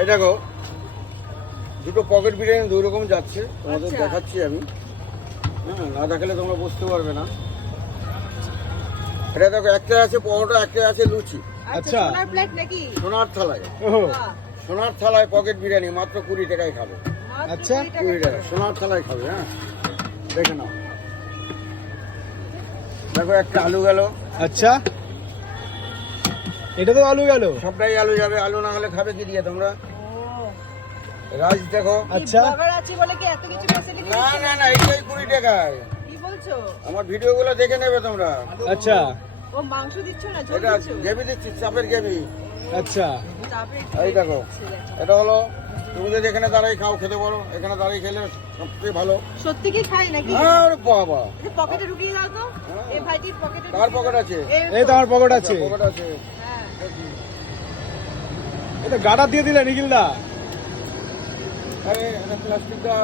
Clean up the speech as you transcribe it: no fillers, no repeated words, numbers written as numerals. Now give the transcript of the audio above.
এই দেখো দুটো পকেট বিরিয়ানি দুই রকম যাচ্ছে, তোমাদের দেখাচ্ছি আমি। হ্যাঁ, না দেখালে তোমরা বুঝতে পারবে না। এটা দেখো, একটা আছে পরোটা, একটা আছে লুচি। আচ্ছা, সোনার প্লেট নাকি? সোনার থালায়, বাহ, সোনার থালায় পকেট বিরিয়ানি মাত্র 20 টাকায় খাবে। মাত্র আচ্ছা, 20 টাকা 20 টাকা সোনার থালায় খাবে। হ্যাঁ, দেখে নাও। দেখো একটা আলু গেল। আচ্ছা, এটা তো আলু গেল। সবটাই আলু যাবে, আলু না হলে খাবে কি দিয়ে তোমরা? ও, রাইস দেখো। আচ্ছা, ব্লগার আছে বলে কি এত কিছু ফ্যাসিলিটি? না না না, এইটাই 20 টাকায়। কি বলছো? আমার ভিডিওগুলো দেখে নেবে তোমরা। আচ্ছা, ও মাংস দিচ্ছ না, ঝোল এটা দিচ্ছ? গ্রেভি দিচ্ছি, চাপের গ্রেভি। আচ্ছা, চাপের এই দেখো, দিচ্ছে, দেখো। এটা হলো তুমি যদি এখানে দাঁড়াই খাও, খেতে পারো। এখানে দাঁড়িয়ে খেলে সবচেয়ে ভালো। সত্যি কি খাই নাকি? আর বাবা, এটা পকেটে ঢুকিয়ে দাও তো। হ্যাঁ। এই ভাইটি পকেটে কার পকেট আছে? এই তো আমার পকেট আছে। পকেট আছে। হ্যাঁ। এটা গাডার দিয়ে দিলে নিখিল দা। আরে এটা প্লাস্টিকটা